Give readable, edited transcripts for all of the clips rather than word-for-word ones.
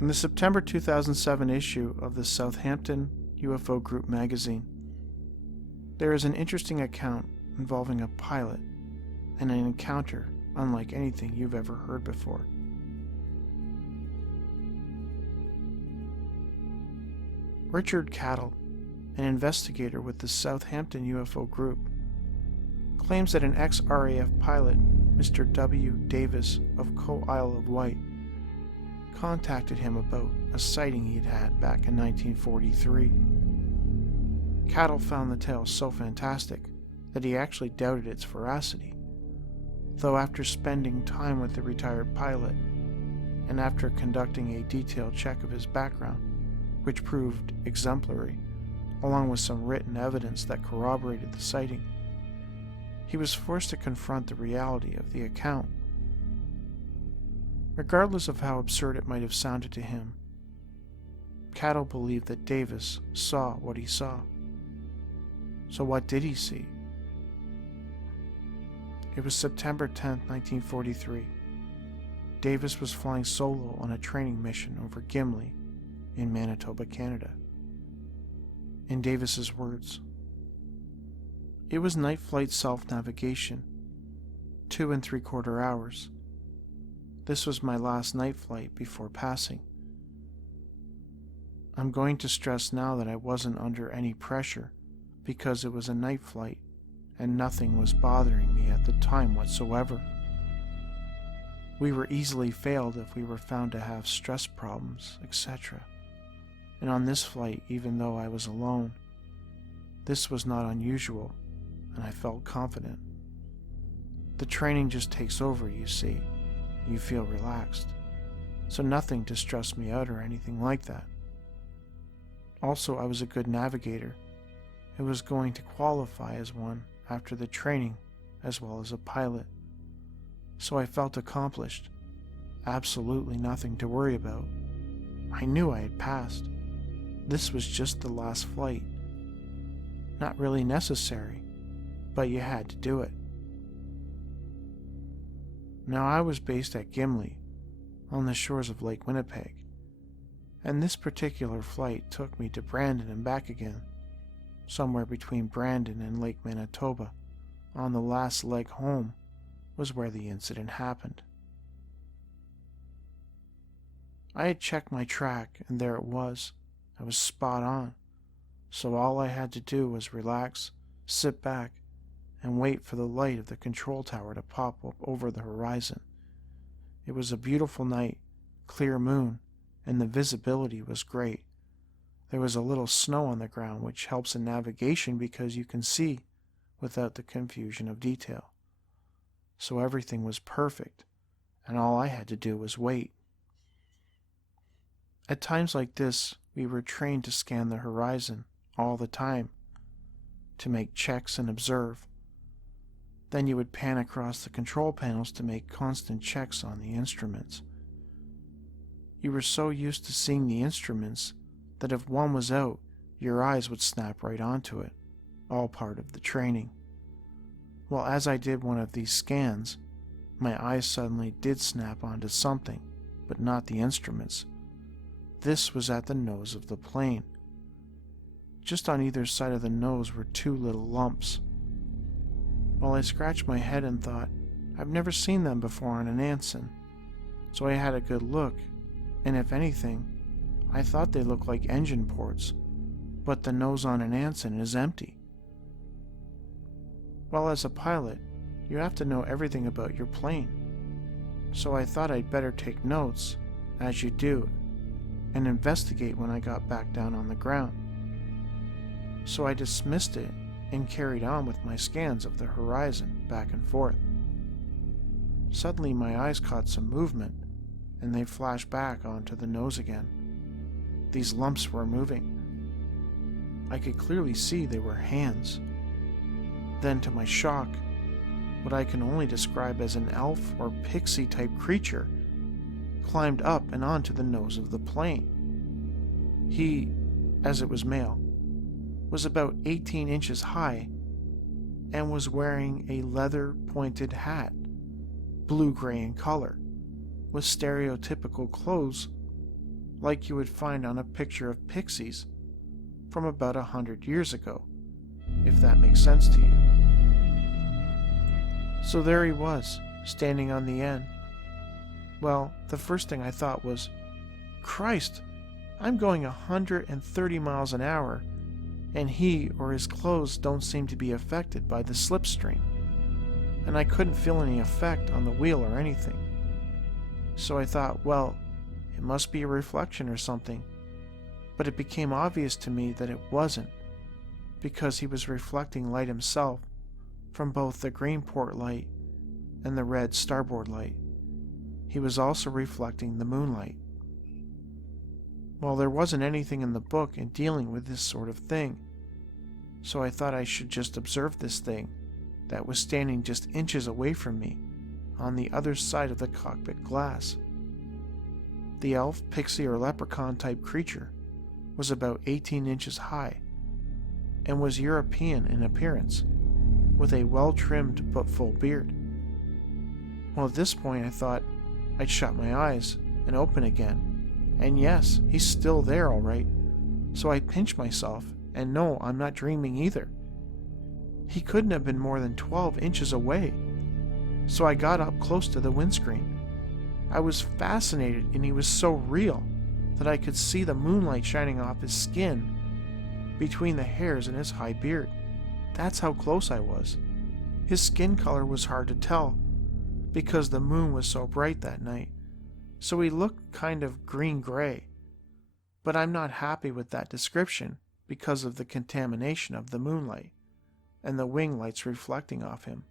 In the September 2007 issue of the Southampton UFO Group magazine, there is an interesting account involving a pilot and an encounter unlike anything you've ever heard before. Richard Cattle, an investigator with the Southampton UFO Group, claims that an ex-RAF pilot, Mr. W. Davis of Co Isle of Wight, contacted him about a sighting he'd had back in 1943. Cattle found the tale so fantastic that he actually doubted its veracity, though after spending time with the retired pilot, and after conducting a detailed check of his background, which proved exemplary, along with some written evidence that corroborated the sighting, he was forced to confront the reality of the account. Regardless of how absurd it might have sounded to him, Cattle believed that Davis saw what he saw. So what did he see? It was September 10, 1943. Davis was flying solo on a training mission over Gimli in Manitoba, Canada. In Davis's words, "It was night flight self-navigation, 2 3/4 hours. This was my last night flight before passing. I'm going to stress now that I wasn't under any pressure because it was a night flight and nothing was bothering me at the time whatsoever. We were easily failed if we were found to have stress problems, etc. And on this flight, even though I was alone, this was not unusual, and I felt confident. The training just takes over, you see. You feel relaxed, so nothing to stress me out or anything like that. Also, I was a good navigator who was going to qualify as one after the training as well as a pilot, so I felt accomplished. Absolutely nothing to worry about. I knew I had passed. This was just the last flight. Not really necessary, but you had to do it." Now, I was based at Gimli, on the shores of Lake Winnipeg, and this particular flight took me to Brandon and back again, somewhere between Brandon and Lake Manitoba. On the last leg home was where the incident happened. I had checked my track, and there it was. I was spot on, so all I had to do was relax, sit back, and wait for the light of the control tower to pop up over the horizon. It was a beautiful night, clear moon, and the visibility was great. There was a little snow on the ground, which helps in navigation because you can see without the confusion of detail. So everything was perfect, and all I had to do was wait. At times like this, we were trained to scan the horizon all the time, to make checks and observe. Then you would pan across the control panels to make constant checks on the instruments. You were so used to seeing the instruments that if one was out, your eyes would snap right onto it, all part of the training. Well, as I did one of these scans, my eyes suddenly did snap onto something, but not the instruments. This was at the nose of the plane. Just on either side of the nose were 2 little lumps. Well, I scratched my head and thought, I've never seen them before on an Anson. So I had a good look, and if anything, I thought they looked like engine ports, but the nose on an Anson is empty. Well, as a pilot, you have to know everything about your plane. So I thought I'd better take notes, as you do, and investigate when I got back down on the ground. So I dismissed it and carried on with my scans of the horizon back and forth. Suddenly my eyes caught some movement, and they flashed back onto the nose again. These lumps were moving. I could clearly see they were hands. Then, to my shock, what I can only describe as an elf or pixie-type creature climbed up and onto the nose of the plane. He, as it was male, was about 18 inches high and was wearing a leather-pointed hat, blue-gray in color, with stereotypical clothes like you would find on a picture of pixies from about 100 years ago, if that makes sense to you. So there he was, standing on the end. Well, the first thing I thought was, Christ, I'm going 130 miles an hour, and he or his clothes don't seem to be affected by the slipstream, and I couldn't feel any effect on the wheel or anything. So I thought, well, it must be a reflection or something, but it became obvious to me that it wasn't, because he was reflecting light himself from both the green port light and the red starboard light. He was also reflecting the moonlight. Well, there wasn't anything in the book in dealing with this sort of thing, so I thought I should just observe this thing that was standing just inches away from me on the other side of the cockpit glass. The elf, pixie, or leprechaun type creature was about 18 inches high and was European in appearance, with a well-trimmed but full beard. Well, at this point I thought I'd shut my eyes and open again, and yes, he's still there all right, so I pinched myself, and no, I'm not dreaming either. He couldn't have been more than 12 inches away, so I got up close to the windscreen. I was fascinated, and he was so real that I could see the moonlight shining off his skin between the hairs in his high beard. That's how close I was. His skin color was hard to tell because the moon was so bright that night, so he looked kind of green-gray. But I'm not happy with that description because of the contamination of the moonlight and the wing lights reflecting off him.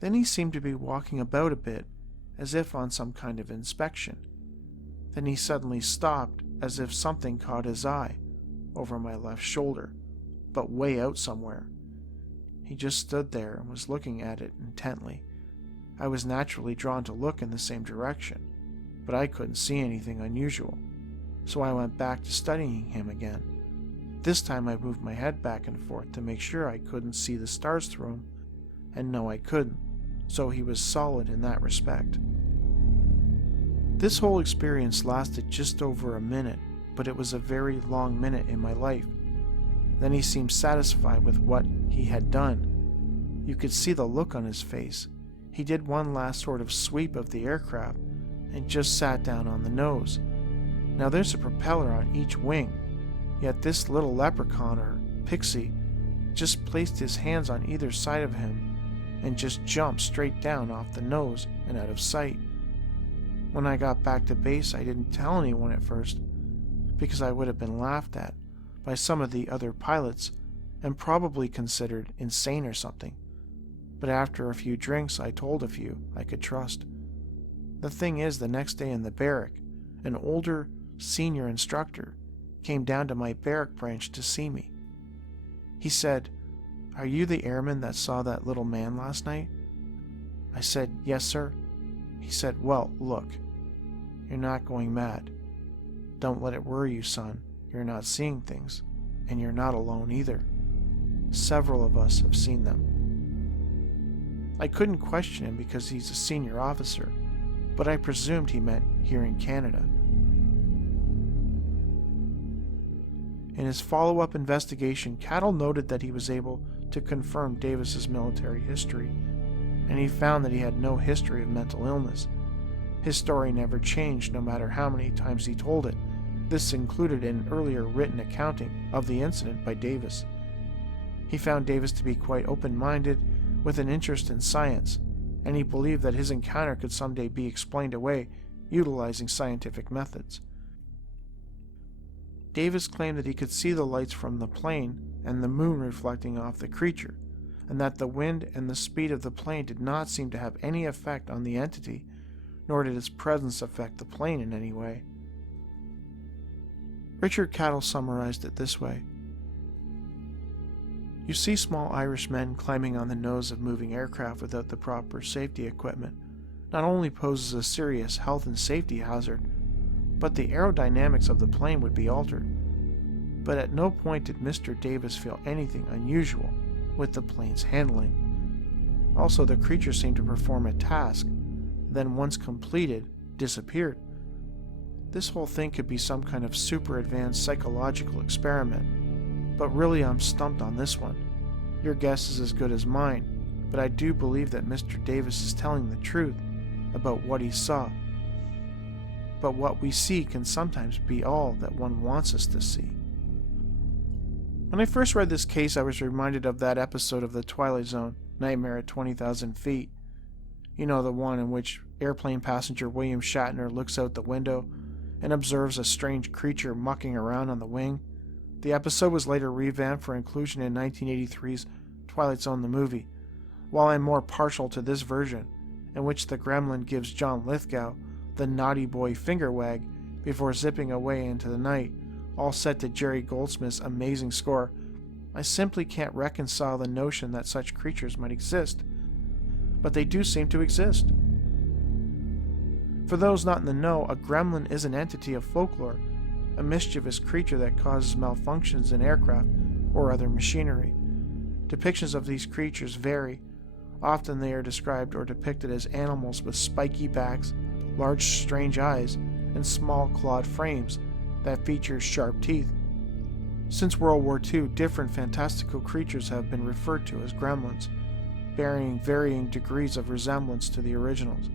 Then he seemed to be walking about a bit, as if on some kind of inspection. Then he suddenly stopped, as if something caught his eye, over my left shoulder, but way out somewhere. He just stood there and was looking at it intently. I was naturally drawn to look in the same direction, but I couldn't see anything unusual, so I went back to studying him again. This time I moved my head back and forth to make sure I couldn't see the stars through him, and no, I couldn't, so he was solid in that respect. This whole experience lasted just over a minute, but it was a very long minute in my life. Then he seemed satisfied with what he had done. You could see the look on his face. He did one last sort of sweep of the aircraft and just sat down on the nose. Now there's a propeller on each wing, yet this little leprechaun or pixie just placed his hands on either side of him and just jumped straight down off the nose and out of sight. When I got back to base, I didn't tell anyone at first, because I would have been laughed at by some of the other pilots and probably considered insane or something. But after a few drinks, I told a few I could trust. The thing is, the next day in the barrack, an older senior instructor came down to my barrack branch to see me. He said, "Are you the airman that saw that little man last night?" I said, "Yes, sir." He said, "Well, look, you're not going mad. Don't let it worry you, son. You're not seeing things, and you're not alone either. Several of us have seen them." I couldn't question him because he's a senior officer, but I presumed he meant here in Canada. In his follow-up investigation, Cattle noted that he was able to confirm Davis's military history, and he found that he had no history of mental illness. His story never changed, no matter how many times he told it. This included an earlier written accounting of the incident by Davis. He found Davis to be quite open-minded, with an interest in science, and he believed that his encounter could someday be explained away utilizing scientific methods. Davis claimed that he could see the lights from the plane and the moon reflecting off the creature, and that the wind and the speed of the plane did not seem to have any effect on the entity, nor did its presence affect the plane in any way. Richard Cattle summarized it this way: "You see small Irish men climbing on the nose of moving aircraft without the proper safety equipment not only poses a serious health and safety hazard, but the aerodynamics of the plane would be altered. But at no point did Mr. Davis feel anything unusual with the plane's handling. Also, the creature seemed to perform a task, then once completed, disappeared. this whole thing could be some kind of super advanced psychological experiment. But really, I'm stumped on this one. Your guess is as good as mine, but I do believe that Mr. Davis is telling the truth about what he saw. But what we see can sometimes be all that one wants us to see. When I first read this case, I was reminded of that episode of The Twilight Zone, Nightmare at 20,000 Feet. You know, the one in which airplane passenger William Shatner looks out the window and observes a strange creature mucking around on the wing. The episode was later revamped for inclusion in 1983's Twilight Zone the movie. While I'm more partial to this version, in which the gremlin gives John Lithgow the naughty boy finger wag before zipping away into the night, all set to Jerry Goldsmith's amazing score, I simply can't reconcile the notion that such creatures might exist. But they do seem to exist. For those not in the know, a gremlin is an entity of folklore, a mischievous creature that causes malfunctions in aircraft or other machinery. Depictions of these creatures vary. Often they are described or depicted as animals with spiky backs, large strange eyes, and small clawed frames that feature sharp teeth. Since World War II, different fantastical creatures have been referred to as gremlins, bearing varying degrees of resemblance to the originals.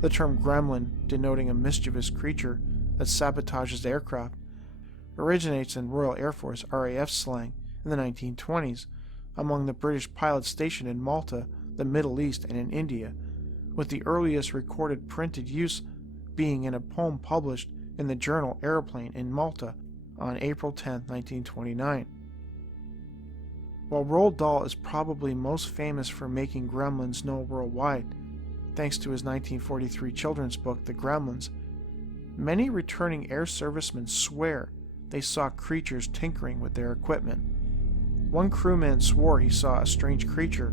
The term gremlin, denoting a mischievous creature that sabotages aircraft, originates in Royal Air Force RAF slang in the 1920s among the British pilots stationed in Malta, the Middle East, and in India, with the earliest recorded printed use being in a poem published in the journal Aeroplane in Malta on April 10, 1929. While Roald Dahl is probably most famous for making gremlins known worldwide, thanks to his 1943 children's book The Gremlins, many returning air servicemen swear they saw creatures tinkering with their equipment. One crewman swore he saw a strange creature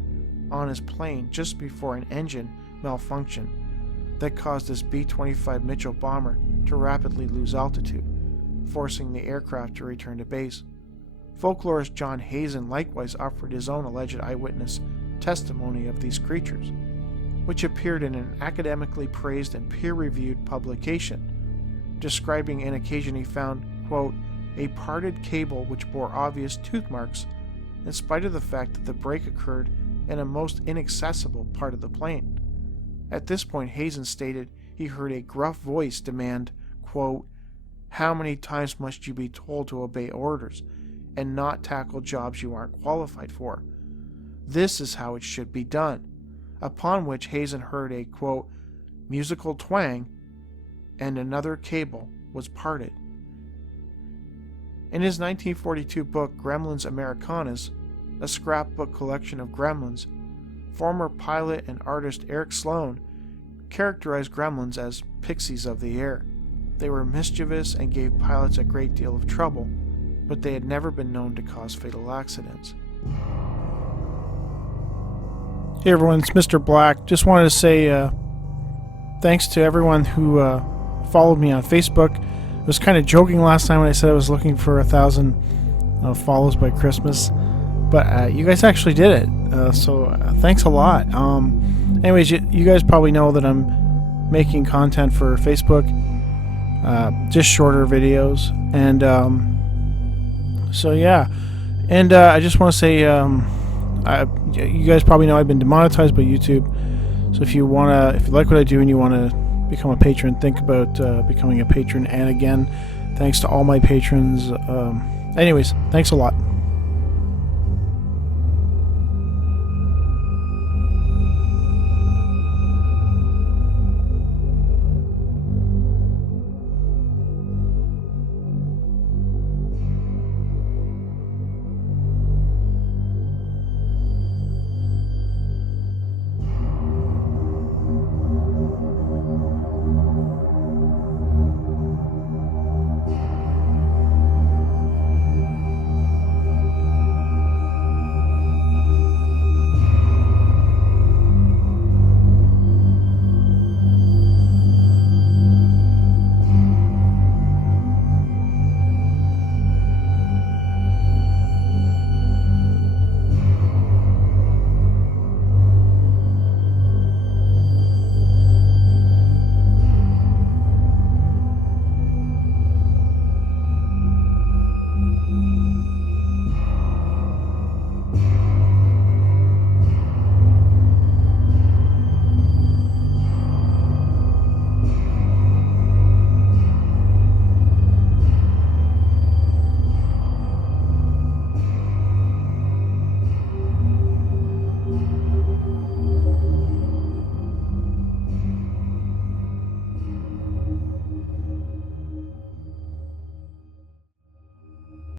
on his plane just before an engine malfunction that caused his B-25 Mitchell bomber to rapidly lose altitude, forcing the aircraft to return to base. Folklorist John Hazen likewise offered his own alleged eyewitness testimony of these creatures, which appeared in an academically praised and peer-reviewed publication, describing an occasion he found, quote, a parted cable which bore obvious tooth marks, in spite of the fact that the break occurred in a most inaccessible part of the plane. At this point, Hazen stated he heard a gruff voice demand, quote, how many times must you be told to obey orders and not tackle jobs you aren't qualified for? This is how it should be done. Upon which Hazen heard a, quote, musical twang, and another cable was parted. In his 1942 book Gremlins Americanas, a scrapbook collection of gremlins, former pilot and artist Eric Sloan characterized gremlins as pixies of the air. They were mischievous and gave pilots a great deal of trouble, but they had never been known to cause fatal accidents. Hey everyone, it's Mr. Black. Just wanted to say thanks to everyone who followed me on Facebook. I was kind of joking last time when I said I was looking for 1,000 follows by Christmas, but you guys actually did it, so thanks a lot. Anyways, you guys probably know that I'm making content for Facebook, just shorter videos, and so yeah, and I just want to say you guys probably know I've been demonetized by YouTube, so if you like what I do and you want to become a patron, think about becoming a patron. And again, thanks to all my patrons. Anyways, thanks a lot.